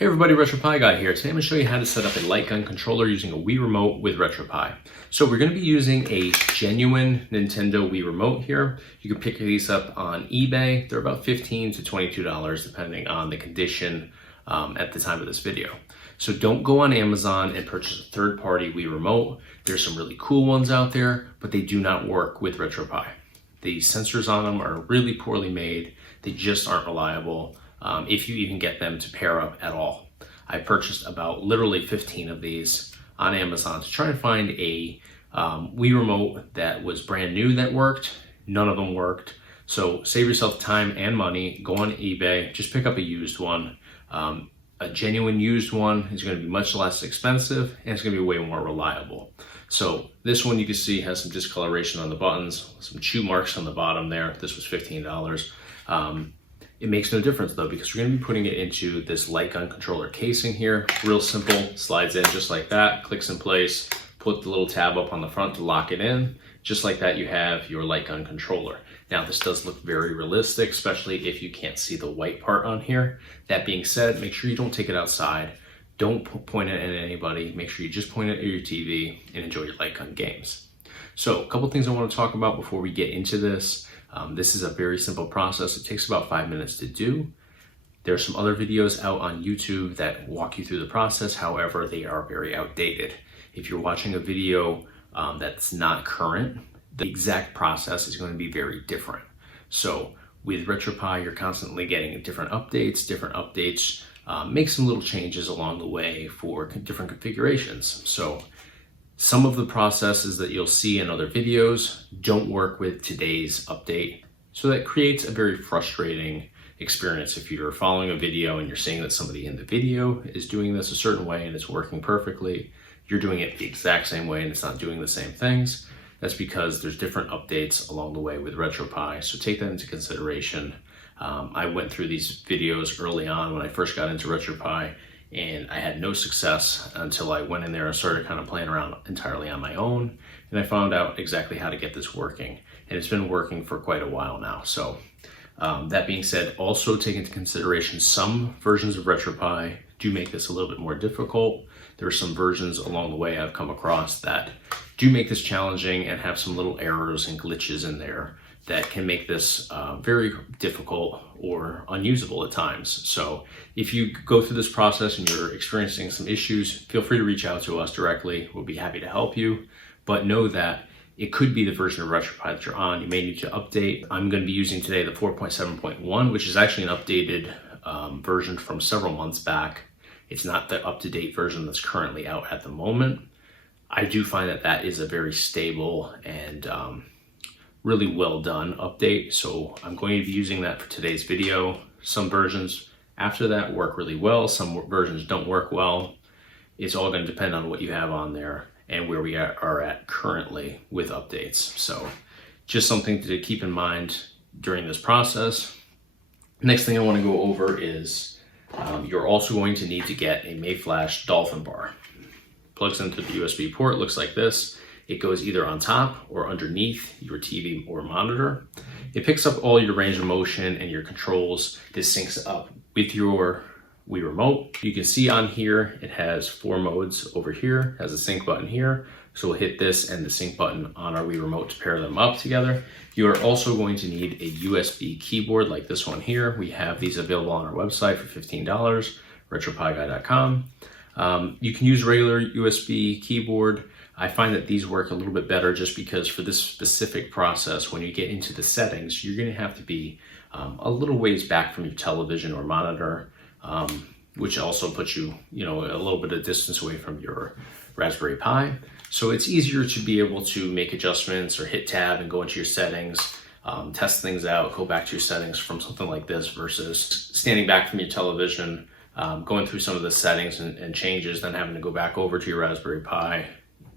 Hey everybody, RetroPie Guy here. Today I'm going to show you how to set up a Lightgun controller using a Wii Remote with RetroPie. So we're going to be using a genuine Nintendo Wii Remote here. You can pick these up on eBay. They're about $15 to $22 depending on the condition at the time of this video. So don't go on Amazon and purchase a third-party Wii Remote. There's some really cool ones out there, but they do not work with RetroPie. The sensors on them are really poorly made. They just aren't reliable. If you even get them to pair up at all. I purchased about literally 15 of these on Amazon to try and find a Wii Remote that was brand new that worked. None of them worked. So save yourself time and money. Go on eBay, just pick up a used one. A genuine used one is going to be much less expensive and it's going to be way more reliable. So this one you can see has some discoloration on the buttons, some chew marks on the bottom there. This was $15. It makes no difference though, because we're going to be putting it into this Lightgun controller casing here. Real simple, slides in just like that, clicks in place, put the little tab up on the front to lock it in. Just like that, you have your Lightgun controller. Now this does look very realistic, especially if you can't see the white part on here. That being said, make sure you don't take it outside. Don't point it at anybody. Make sure you just point it at your TV and enjoy your Lightgun games. So a couple things I want to talk about before we get into this. This is a very simple process. It takes about 5 minutes to do. There are some other videos out on YouTube that walk you through the process. However, they are very outdated. If you're watching a video that's not current, the exact process is going to be very different. So with RetroPie, you're constantly getting different updates. Make some little changes along the way for different configurations. So some of the processes that you'll see in other videos don't work with today's update. So that creates a very frustrating experience. If you're following a video and you're seeing that somebody in the video is doing this a certain way and it's working perfectly, you're doing it the exact same way and it's not doing the same things. That's because there's different updates along the way with RetroPie. So take that into consideration. I went through these videos early on when I first got into RetroPie, and I had no success until I went in there and started kind of playing around entirely on my own. And I found out exactly how to get this working. And it's been working for quite a while now. So that being said, also take into consideration some versions of RetroPie do make this a little bit more difficult. There are some versions along the way I've come across that do make this challenging and have some little errors and glitches in there that can make this very difficult or unusable at times. So if you go through this process and you're experiencing some issues, feel free to reach out to us directly. We'll be happy to help you, but know that it could be the version of RetroPie that you're on. You may need to update. I'm going to be using today the 4.7.1, which is actually an updated version from several months back. It's not the up-to-date version that's currently out at the moment. I do find that that is a very stable and really well done update. So I'm going to be using that for today's video. Some versions after that work really well. Some versions don't work well. It's all going to depend on what you have on there and where we are at currently with updates. So just something to keep in mind during this process. Next thing I want to go over is you're also going to need to get a Mayflash Dolphin Bar. Plugs into the USB port, looks like this. It goes either on top or underneath your TV or monitor. It picks up all your range of motion and your controls. This syncs up with your Wii Remote. You can see on here, it has 4 modes over here, has a sync button here. So we'll hit this and the sync button on our Wii Remote to pair them up together. You are also going to need a USB keyboard like this one here. We have these available on our website for $15, retropieguy.com. You can use regular USB keyboard. I find that these work a little bit better just because for this specific process, when you get into the settings, you're going to have to be a little ways back from your television or monitor, which also puts you, a little bit of distance away from your Raspberry Pi. So it's easier to be able to make adjustments or hit tab and go into your settings, test things out, go back to your settings from something like this versus standing back from your television, going through some of the settings and changes, then having to go back over to your Raspberry Pi,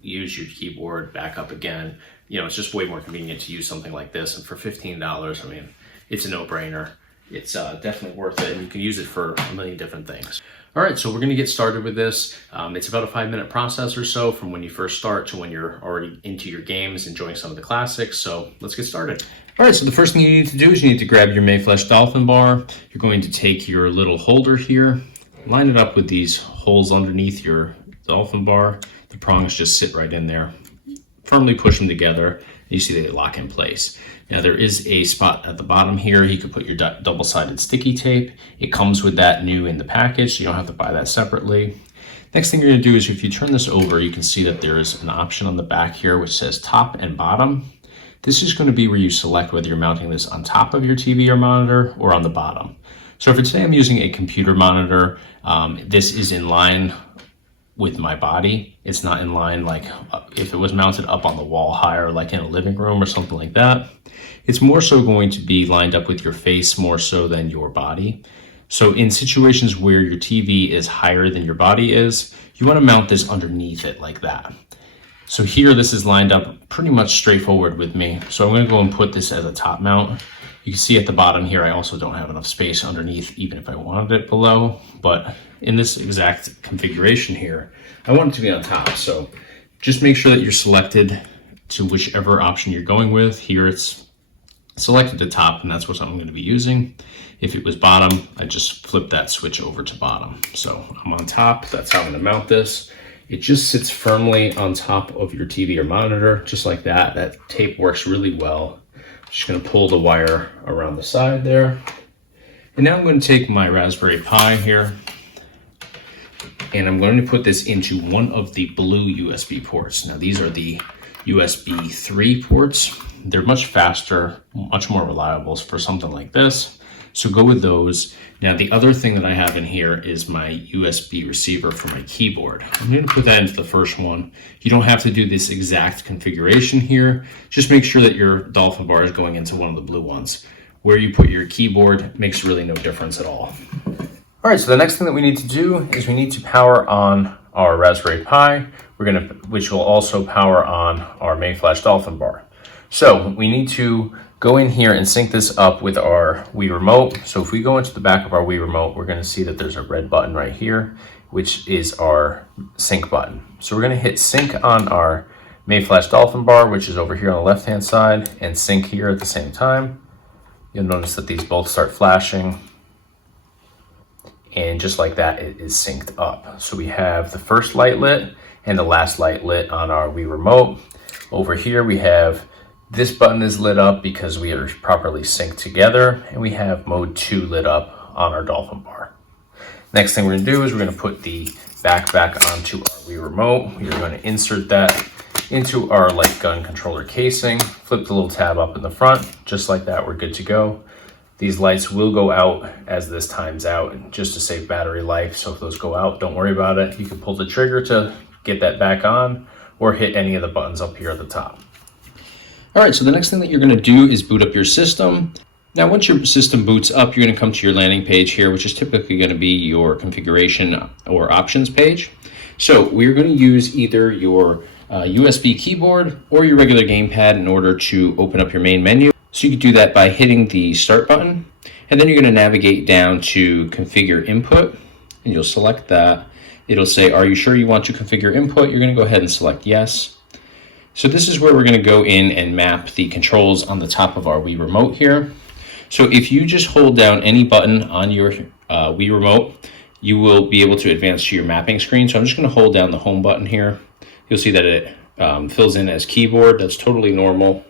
use your keyboard, back up again. It's just way more convenient to use something like this. And for $15, I mean, it's a no-brainer. It's definitely worth it, and you can use it for a million different things. All right, so we're gonna get started with this. It's about a 5-minute process or so from when you first start to when you're already into your games, enjoying some of the classics. So let's get started. All right, so the first thing you need to do is you need to grab your Mayflash Dolphin Bar. You're going to take your little holder here, line it up with these holes underneath your Dolphin Bar. The prongs just sit right in there. Firmly push them together. You see they lock in place. Now there is a spot at the bottom here. You could put your double-sided sticky tape. It comes with that new in the package, so you don't have to buy that separately. Next thing you're going to do is if you turn this over, you can see that there is an option on the back here which says top and bottom. This is going to be where you select whether you're mounting this on top of your TV or monitor or on the bottom. So for today I'm using a computer monitor. This is in line with my body. It's not in line like if it was mounted up on the wall higher, like in a living room or something like that. It's more so going to be lined up with your face more so than your body. So in situations where your TV is higher than your body is, you want to mount this underneath it like that. So here this is lined up pretty much straightforward with me. So I'm going to go and put this as a top mount. You can see at the bottom here, I also don't have enough space underneath, even if I wanted it below. But in this exact configuration here, I want it to be on top. So just make sure that you're selected to whichever option you're going with. Here it's selected the top, and that's what I'm going to be using. If it was bottom, I just flip that switch over to bottom. So I'm on top. That's how I'm going to mount this. It just sits firmly on top of your TV or monitor, just like that. That tape works really well. Just going to pull the wire around the side there. And now I'm going to take my Raspberry Pi here, and I'm going to put this into one of the blue USB ports. Now these are the USB 3 ports. They're much faster, much more reliable for something like this. So go with those. Now the other thing that I have in here is my USB receiver for my keyboard. I'm going to put that into the first one. You don't have to do this exact configuration here. Just make sure that your Dolphin Bar is going into one of the blue ones. Where you put your keyboard makes really no difference at all. All right, so the next thing that we need to do is we need to power on our Raspberry Pi, which will also power on our Mayflash Dolphin Bar. So we need to go in here and sync this up with our Wii Remote. So if we go into the back of our Wii Remote, we're going to see that there's a red button right here, which is our sync button. So we're going to hit sync on our Mayflash Dolphin Bar, which is over here on the left-hand side, and sync here at the same time. You'll notice that these both start flashing. And just like that, it is synced up. So we have the first light lit and the last light lit on our Wii Remote. Over here, we have this button is lit up because we are properly synced together, and we have mode 2 lit up on our Dolphin Bar. Next thing we're gonna do is we're gonna put the back onto our Wii Remote. We're gonna insert that into our Lightgun controller casing, flip the little tab up in the front, just like that, we're good to go. These lights will go out as this times out just to save battery life. So if those go out, don't worry about it. You can pull the trigger to get that back on or hit any of the buttons up here at the top. All right, so the next thing that you're gonna do is boot up your system. Now, once your system boots up, you're gonna come to your landing page here, which is typically gonna be your configuration or options page. So we're gonna use either your USB keyboard or your regular gamepad in order to open up your main menu. So you can do that by hitting the start button, and then you're gonna navigate down to configure input, and you'll select that. It'll say, are you sure you want to configure input? You're gonna go ahead and select yes. So this is where we're going to go in and map the controls on the top of our Wii Remote here. So if you just hold down any button on your Wii Remote, you will be able to advance to your mapping screen. So I'm just going to hold down the home button here. You'll see that it fills in as keyboard. That's totally normal.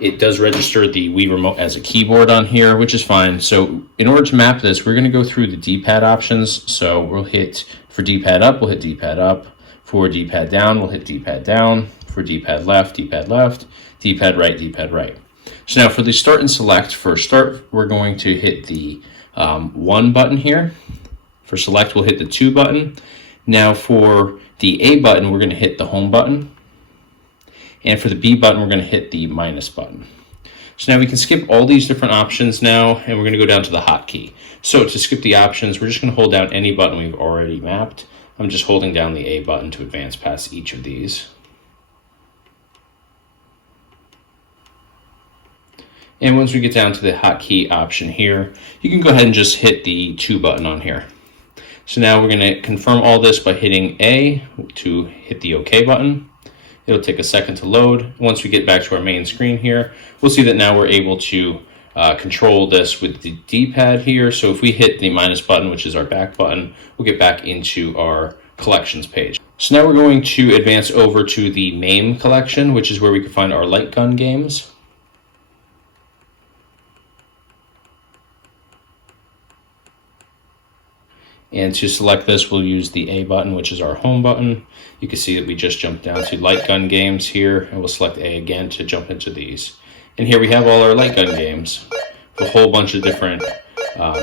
It does register the Wii Remote as a keyboard on here, which is fine. So in order to map this, we're going to go through the D-pad options. So we'll hit, for D-pad up, we'll hit D-pad up. For D-pad down, we'll hit D-pad down. For D-pad left, D-pad left, D-pad right, D-pad right. So now for the start and select, for start, we're going to hit the 1 button here. For select, we'll hit the 2 button. Now for the A button, we're going to hit the home button. And for the B button, we're going to hit the minus button. So now we can skip all these different options now, and we're going to go down to the hotkey. So to skip the options, we're just going to hold down any button we've already mapped. I'm just holding down the A button to advance past each of these. And once we get down to the hotkey option here, you can go ahead and just hit the 2 button on here. So now we're going to confirm all this by hitting A to hit the OK button. It'll take a second to load. Once we get back to our main screen here, we'll see that now we're able to control this with the D-pad here. So if we hit the minus button, which is our back button, we'll get back into our collections page. So now we're going to advance over to the MAME collection, which is where we can find our Lightgun games. And to select this, we'll use the A button, which is our home button. You can see that we just jumped down to Lightgun games here, and we'll select A again to jump into these. And here we have all our Lightgun games. A whole bunch of different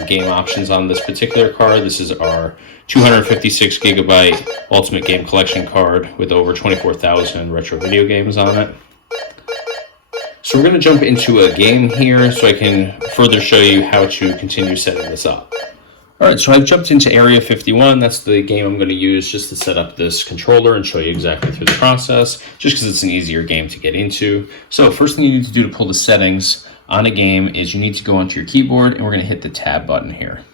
game options on this particular card. This is our 256 gigabyte Ultimate Game Collection card with over 24,000 retro video games on it. So we're going to jump into a game here so I can further show you how to continue setting this up. Alright, so I've jumped into Area 51. That's the game I'm going to use just to set up this controller and show you exactly through the process, just because it's an easier game to get into. So first thing you need to do to pull the settings on a game is you need to go onto your keyboard, and we're going to hit the tab button here.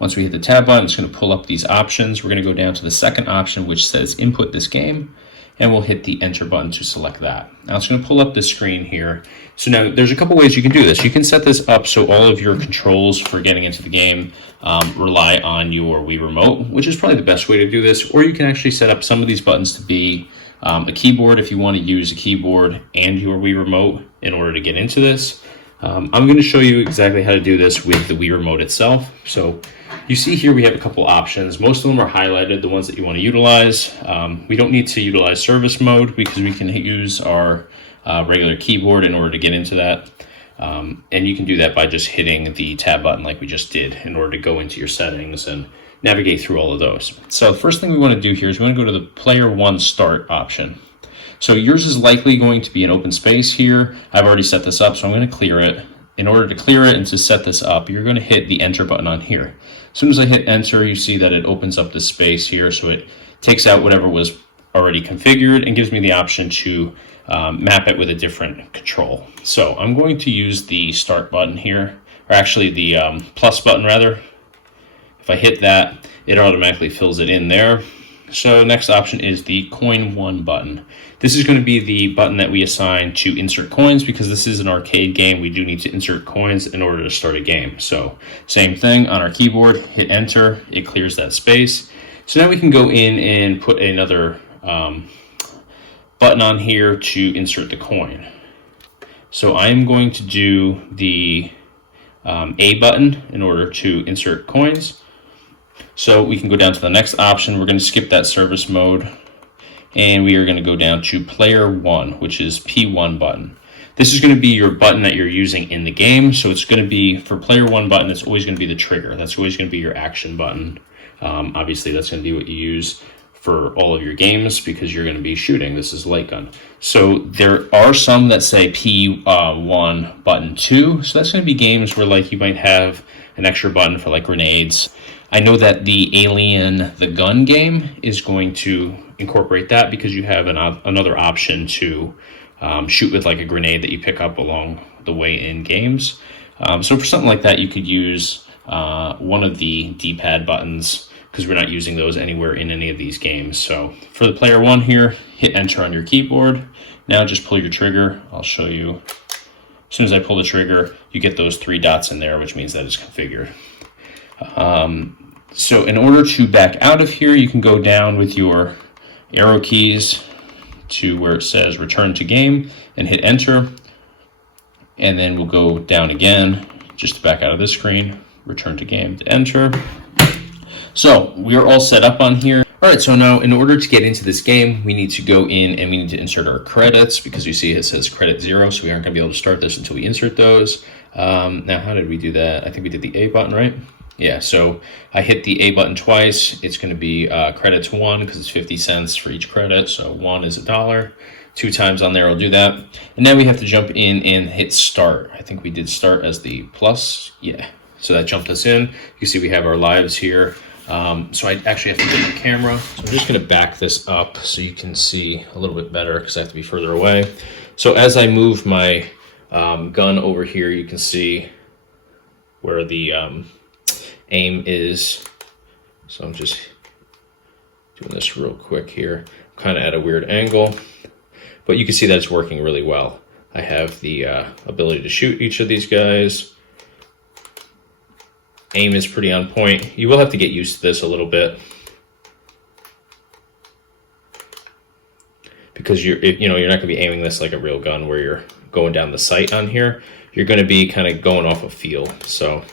Once we hit the tab button, it's going to pull up these options. We're going to go down to the second option, which says input this game, and we'll hit the enter button to select that. Now it's going to pull up this screen here. So now there's a couple ways you can do this. You can set this up so all of your controls for getting into the game rely on your Wii Remote, which is probably the best way to do this. Or you can actually set up some of these buttons to be a keyboard if you want to use a keyboard and your Wii Remote in order to get into this. I'm going to show you exactly how to do this with the Wii Remote itself. So you see here we have a couple options. Most of them are highlighted, the ones that you want to utilize. We don't need to utilize service mode because we can use our regular keyboard in order to get into that. And you can do that by just hitting the tab button like we just did in order to go into your settings and navigate through all of those. So the first thing we want to do here is we want to go to the Player 1 Start option. So yours is likely going to be an open space here. I've already set this up, so I'm going to clear it. In order to clear it and to set this up, you're going to hit the enter button on here. As soon as I hit enter, you see that it opens up this space here, so it takes out whatever was already configured and gives me the option to map it with a different control. So I'm going to use the start button here, or actually the plus button rather. If I hit that, it automatically fills it in there. So next option is the coin 1 button. This is going to be the button that we assign to insert coins because this is an arcade game. We do need to insert coins in order to start a game. So same thing on our keyboard, hit enter, it clears that space. So now we can go in and put another button on here to insert the coin. So I'm going to do the A button in order to insert coins. So we can go down to the next option. We're going to skip that service mode, and we are going to go down to Player 1, which is P1 button. This is going to be your button that you're using in the game. So it's going to be, for Player 1 button, it's always going to be the trigger. That's always going to be your action button. Obviously, that's going to be what you use for all of your games because you're going to be shooting. This is Lightgun. So there are some that say P1 button 2. So that's going to be games where like you might have an extra button for like grenades. I know that the Alien the Gun game is going to incorporate that because you have another option to shoot with like a grenade that you pick up along the way in games. So for something like that, you could use one of the D-pad buttons because we're not using those anywhere in any of these games. So for the Player 1 here, hit enter on your keyboard. Now just pull your trigger. I'll show you. As soon as I pull the trigger, you get those 3 dots in there, which means that it's configured. So in order to back out of here, you can go down with your arrow keys to where it says return to game and hit enter. And then we'll go down again just to back out of this screen, return to game to enter. So we are all set up on here. All right, so now in order to get into this game, we need to go in and we need to insert our credits because you see it says credit 0, so we aren't gonna be able to start this until we insert those. Now, how did we do that? I think we did the A button, right? Yeah, so I hit the A button twice. It's going to be credits 1 because it's 50 cents for each credit. So 1 is $1. 2 times on there, I'll do that. And now we have to jump in and hit start. I think we did start as the plus. Yeah, so that jumped us in. You can see we have our lives here. So I actually have to get the camera. So I'm just going to back this up so you can see a little bit better because I have to be further away. So as I move my gun over here, you can see where the aim is. So I'm just doing this real quick here, kind of at a weird angle, but you can see that it's working really well. I have the ability to shoot each of these guys aim is pretty on point. You will have to get used to this a little bit, because you're not going to be aiming this like a real gun where you're going down the sight on here. You're going to be kind of going off a feel. So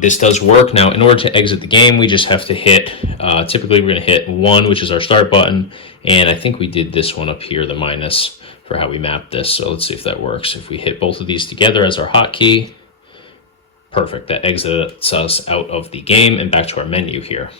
this does work. Now, in order to exit the game, we just have to hit, typically we're going to hit 1, which is our start button. And I think we did this one up here, the minus, for how we mapped this. So let's see if that works. If we hit both of these together as our hotkey, perfect. That exits us out of the game and back to our menu here.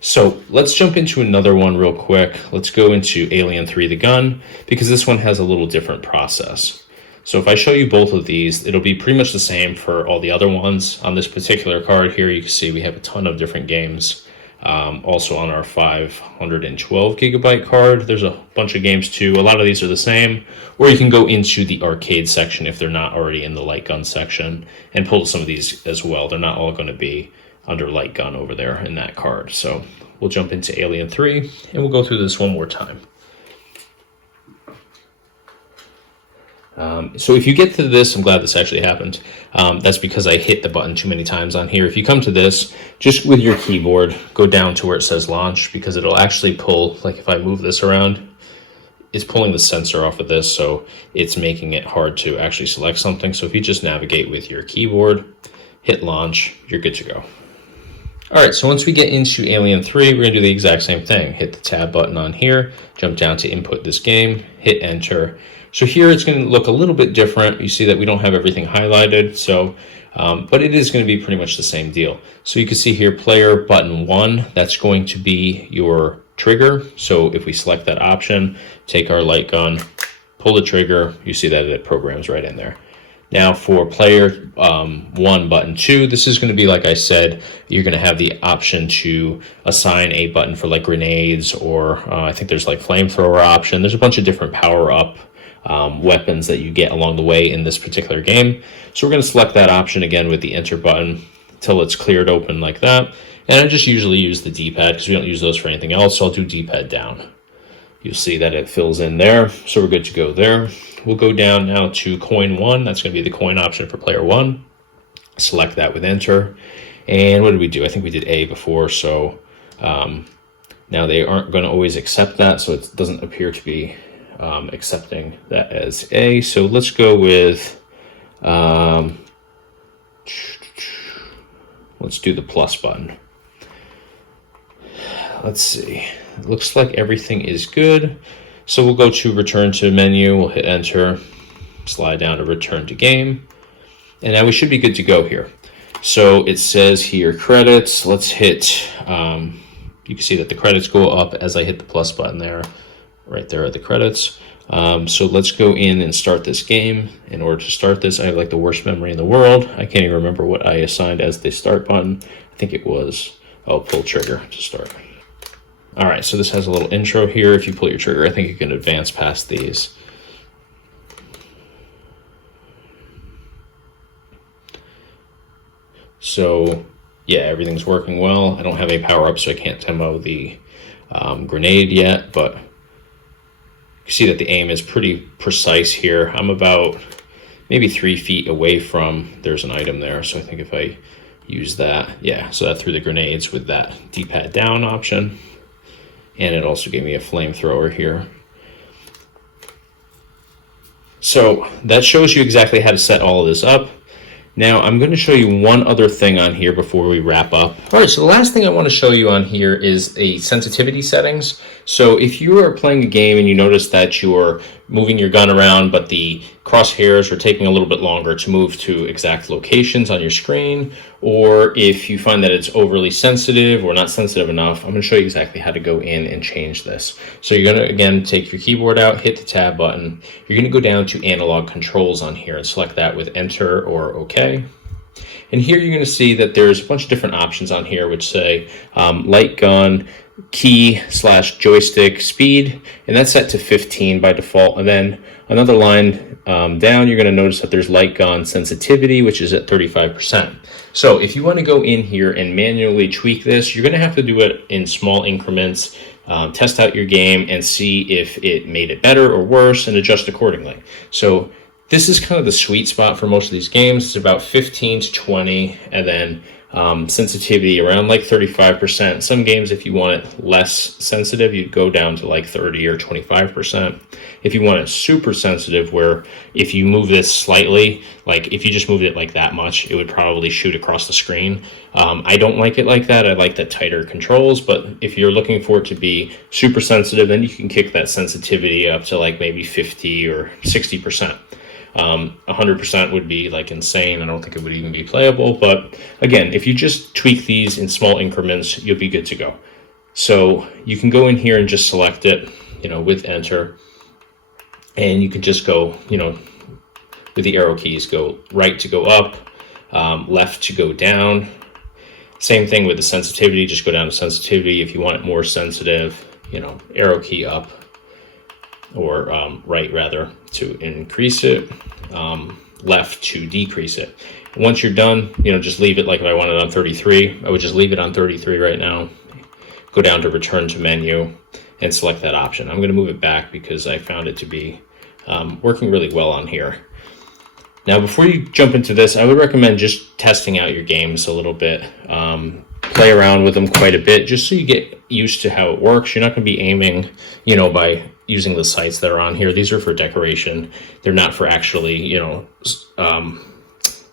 So let's jump into another one real quick. Let's go into Alien 3, the gun, because this one has a little different process. So if I show you both of these, it'll be pretty much the same for all the other ones. On this particular card here, you can see we have a ton of different games. Also on our 512 gigabyte card, there's a bunch of games too. A lot of these are the same, or you can go into the arcade section if they're not already in the light gun section and pull some of these as well. They're not all going to be under light gun over there in that card. So we'll jump into Alien 3 and we'll go through this one more time. So if you get to this, I'm glad this actually happened. That's because I hit the button too many times on here. If you come to this, just with your keyboard, go down to where it says launch, because it'll actually pull, like if I move this around, it's pulling the sensor off of this, so it's making it hard to actually select something. So if you just navigate with your keyboard, hit launch, you're good to go. All right, so once we get into Alien 3, we're gonna do the exact same thing. Hit the tab button on here, jump down to input this game, hit enter. So here it's going to look a little bit different. You see that we don't have everything highlighted, so but it is going to be pretty much the same deal. So you can see here, player button 1, that's going to be your trigger. So if we select that option, take our light gun, pull the trigger, you see that it programs right in there. Now for player 1 button 2, this is going to be, like I said, you're going to have the option to assign a button for like grenades, or I think there's like flamethrower option. There's a bunch of different power up weapons that you get along the way in this particular game. So we're going to select that option again with the enter button until it's cleared open like that. And I just usually use the D-pad because we don't use those for anything else, so I'll do D-pad down. You'll see that it fills in there, so we're good to go there. We'll go down now to coin 1. That's going to be the coin option for player 1. Select that with enter. And what did we do? I think we did A before, so now they aren't going to always accept that, so it doesn't appear to be accepting that as A. So let's go with, let's do the plus button. Let's see. It looks like everything is good. So we'll go to return to menu. We'll hit enter, slide down to return to game. And now we should be good to go here. So it says here credits. Let's hit, you can see that the credits go up as I hit the plus button there. Right there are the credits. So let's go in and start this game. In order to start this, I have like the worst memory in the world. I can't even remember what I assigned as the start button. I think it was, pull trigger to start. All right, so this has a little intro here. If you pull your trigger, I think you can advance past these. So yeah, everything's working well. I don't have a power up, so I can't demo the grenade yet, but you see that the aim is pretty precise here. I'm about maybe 3 feet away from, there's an item there. So I think if I use that, yeah, so that threw the grenades with that D-pad down option. And it also gave me a flamethrower here. So that shows you exactly how to set all of this up. Now I'm going to show you one other thing on here before we wrap up. All right, so the last thing I want to show you on here is a sensitivity settings. So if you are playing a game and you notice that you're moving your gun around, but the crosshairs are taking a little bit longer to move to exact locations on your screen, or if you find that it's overly sensitive or not sensitive enough, I'm going to show you exactly how to go in and change this. So you're going to, again, take your keyboard out, hit the tab button. You're going to go down to analog controls on here and select that with enter or OK. And here you're going to see that there's a bunch of different options on here which say light gun, key / joystick speed, and that's set to 15 by default. And then another line down, you're going to notice that there's light gun sensitivity, which is at 35%. So if you want to go in here and manually tweak this, you're going to have to do it in small increments, test out your game and see if it made it better or worse and adjust accordingly. So this is kind of the sweet spot for most of these games. It's about 15 to 20, and then sensitivity around like 35%. Some games, if you want it less sensitive, you'd go down to like 30 or 25%. If you want it super sensitive, where if you move this slightly, like if you just moved it like that much, it would probably shoot across the screen. I don't like it like that. I like the tighter controls, but if you're looking for it to be super sensitive, then you can kick that sensitivity up to like maybe 50 or 60%. 100% would be like insane. I don't think it would even be playable. But again, if you just tweak these in small increments, you'll be good to go. So you can go in here and just select it, with enter. And you can just go, with the arrow keys, go right to go up, left to go down. Same thing with the sensitivity, just go down to sensitivity. If you want it more sensitive, arrow key up, or right rather, to increase it, left to decrease it. Once you're done, just leave it. Like if I want it on 33, I would just leave it on 33 right now. Go down to return to menu and select that option. I'm going to move it back because I found it to be working really well on here. Now, before you jump into this, I would recommend just testing out your games a little bit. Play around with them quite a bit, just so you get used to how it works. You're not going to be aiming, by using the sights that are on here. These are for decoration. They're not for actually,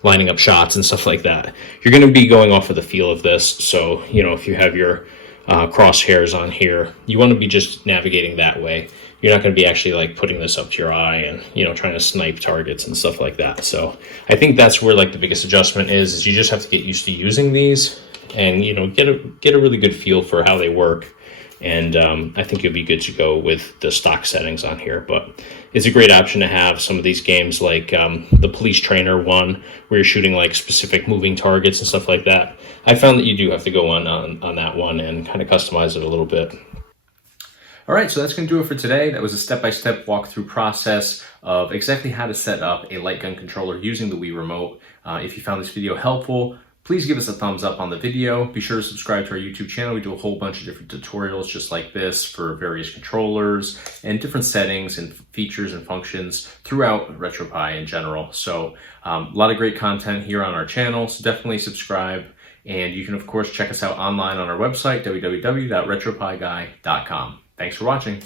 lining up shots and stuff like that. You're going to be going off of the feel of this. So, if you have your crosshairs on here, you want to be just navigating that way. You're not going to be actually like putting this up to your eye and, trying to snipe targets and stuff like that. So I think that's where like the biggest adjustment is you just have to get used to using these and, get a really good feel for how they work. And I think you'll be good to go with the stock settings on here. But it's a great option to have some of these games like the Police Trainer one, where you're shooting like specific moving targets and stuff like that. I found that you do have to go on that one and kind of customize it a little bit. All right, so that's going to do it for today. That was a step-by-step walkthrough process of exactly how to set up a Lightgun controller using the Wii Remote. If you found this video helpful, please give us a thumbs up on the video. Be sure to subscribe to our YouTube channel. We do a whole bunch of different tutorials just like this for various controllers and different settings and features and functions throughout RetroPie in general. So a lot of great content here on our channel, so definitely subscribe. And you can, of course, check us out online on our website, www.retropieguy.com. Thanks for watching.